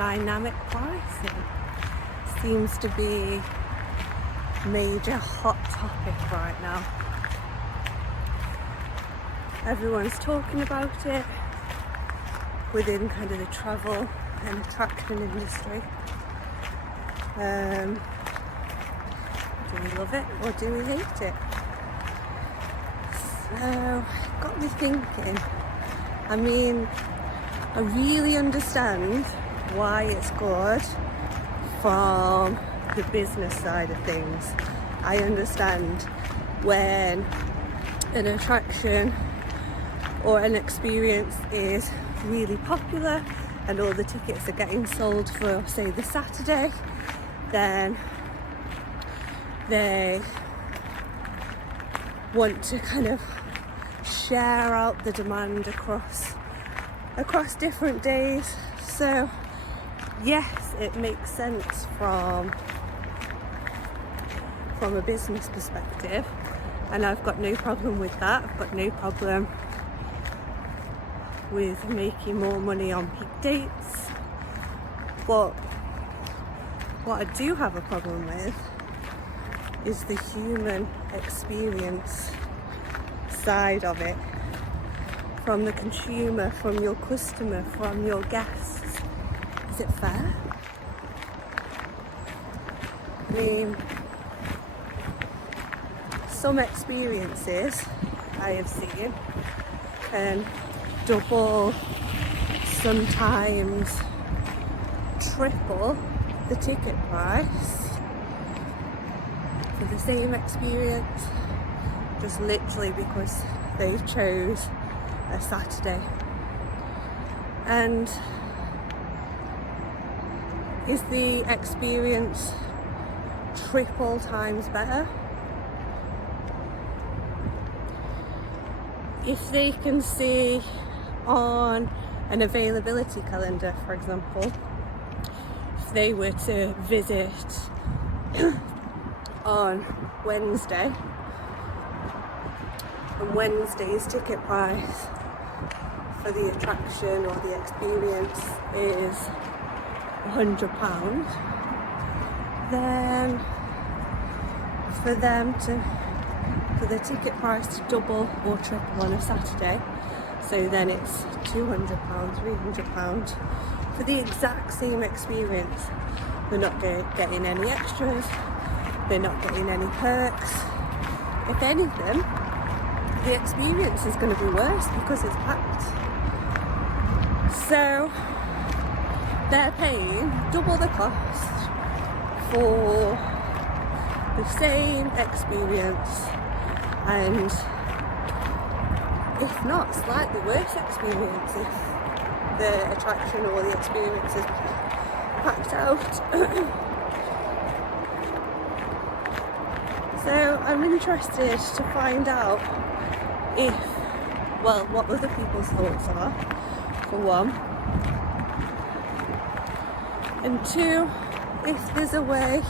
dynamic pricing seems to be a major hot topic right now. Everyone's talking about it within kind of the travel and attraction industry. Do we love it or do we hate it? So it got me thinking. I mean, I really understand why it's good from the business side of things. I understand when an attraction or an experience is really popular and all the tickets are getting sold for, say, the Saturday, then they want to kind of share out the demand across different days. So yes, it makes sense from a business perspective, and I've got no problem with that. I've got no problem with making more money on peak dates. But what I do have a problem with is the human experience side of it, from the consumer, from your customer, from your guests. Is it fair? I mean, some experiences I have seen can double, sometimes triple the ticket price for the same experience, just literally because they've chose a Saturday. And is the experience triple times better? If they can see on an availability calendar, for example, if they were to visit on Wednesday, and Wednesday's ticket price for the attraction or the experience is £100, then for the ticket price to double or triple on a Saturday, so then it's £200, £300 for the exact same experience. They're not getting any extras, they're not getting any perks. If anything, the experience is going to be worse because it's packed. So they're paying double the cost for the same experience, and if not, slightly worse experience if the attraction or the experience is packed out. So I'm interested to find out what other people's thoughts are, for one, and two, if there's a way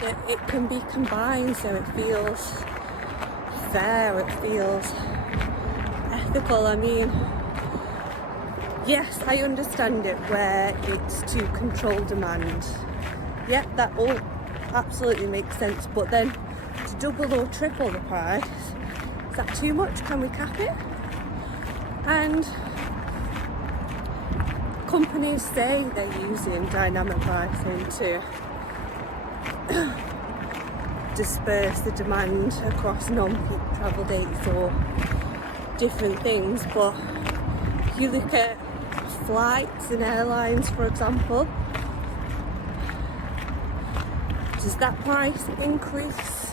that it can be combined so it feels fair, it feels ethical. I mean, yes, I understand it where it's to control demand. Yeah, that all absolutely makes sense, but then to double or triple the price, is that too much? Can we cap it? And companies say they're using dynamic pricing to disperse the demand across non-peak travel dates or different things, but if you look at flights and airlines, for example, does that price increase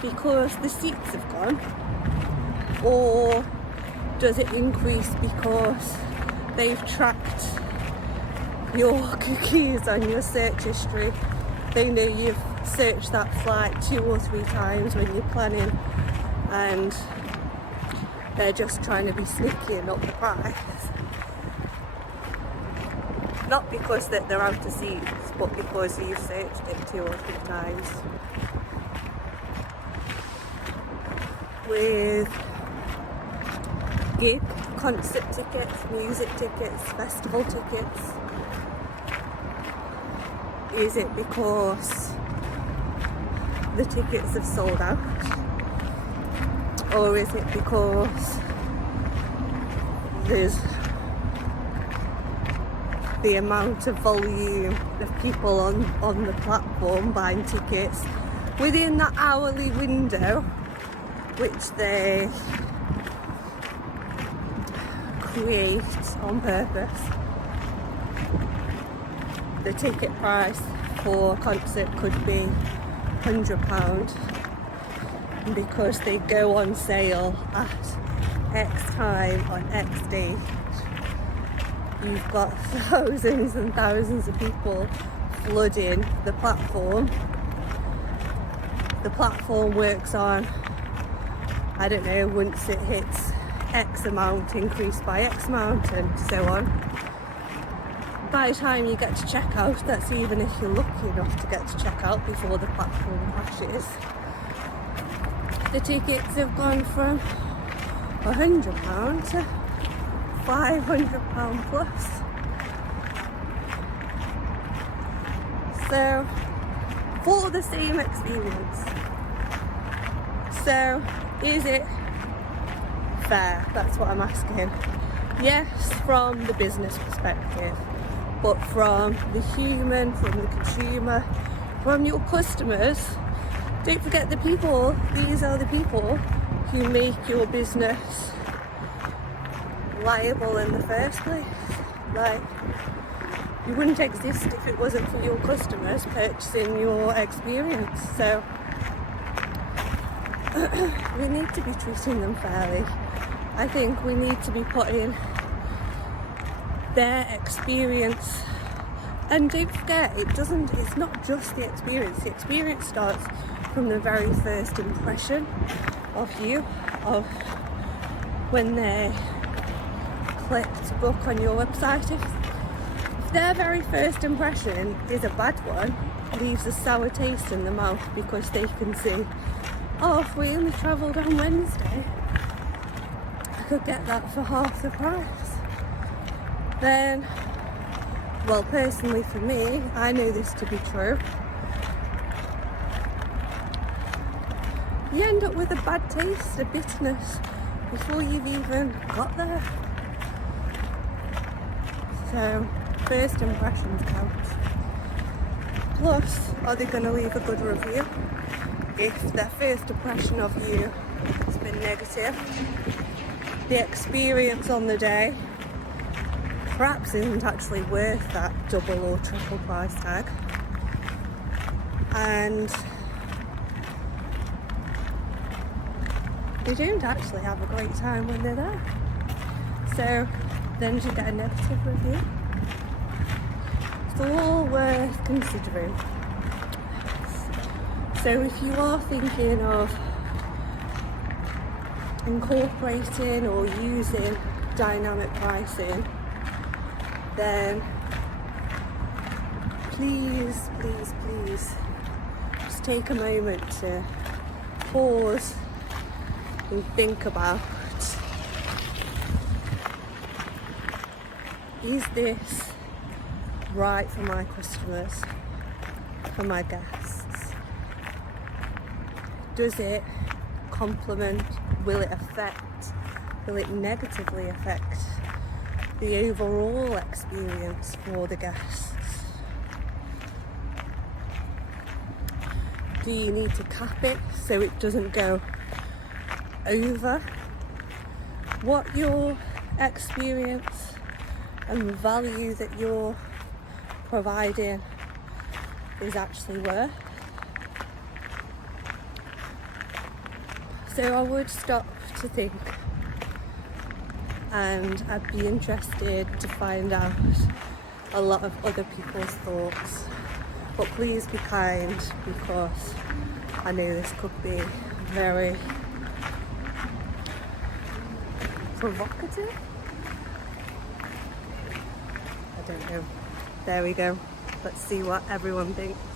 because the seats have gone, or does it increase because they've tracked your cookies on your search history? They know you've searched that flight 2 or 3 times when you're planning, and they're just trying to be sneaky and up the price. Not because that they're out of seats, but because you've searched it 2 or 3 times. With gig concert tickets, music tickets, festival tickets? Is it because the tickets have sold out? Or is it because there's the amount of volume of people on the platform buying tickets within that hourly window which they create on purpose? The ticket price for a concert could be £100 because they go on sale at X time on X date. You've got thousands and thousands of people flooding the platform. The platform works on, I don't know, once it hits X amount, increased by X amount, and so on. By the time you get to checkout, that's even if you're lucky enough to get to checkout before the platform crashes, the tickets have gone from £100 to £500 plus. So, for the same experience. So, is it fair? That's what I'm asking. Yes, from the business perspective, but from the human, from the consumer, from your customers. Don't forget the people. These are the people who make your business liable in the first place. Like, you wouldn't exist if it wasn't for your customers purchasing your experience. So we need to be treating them fairly. I think we need to be putting their experience, and don't forget, it's not just the experience. The experience starts from the very first impression of you, of when they click to book on your website. If their very first impression is a bad one, leaves a sour taste in the mouth because they can see, oh, if we only travelled on Wednesday, I could get that for half the price. Then, well, personally for me, I know this to be true. You end up with a bad taste, a bitterness, before you've even got there. So, first impressions count. Plus, are they going to leave a good review? If their first impression of you has been negative, the experience on the day perhaps isn't actually worth that double or triple price tag, and they don't actually have a great time when they're there. So then you get a negative review. It's all worth considering. So if you are thinking of incorporating or using dynamic pricing, then please just take a moment to pause and think about, is this right for my customers, for my guests? Does it complement, will it negatively affect the overall experience for the guests? Do you need to cap it so it doesn't go over what your experience and value that you're providing is actually worth? So I would stop to think, and I'd be interested to find out a lot of other people's thoughts. But please be kind, because I know this could be very provocative. I don't know. There we go. Let's see what everyone thinks.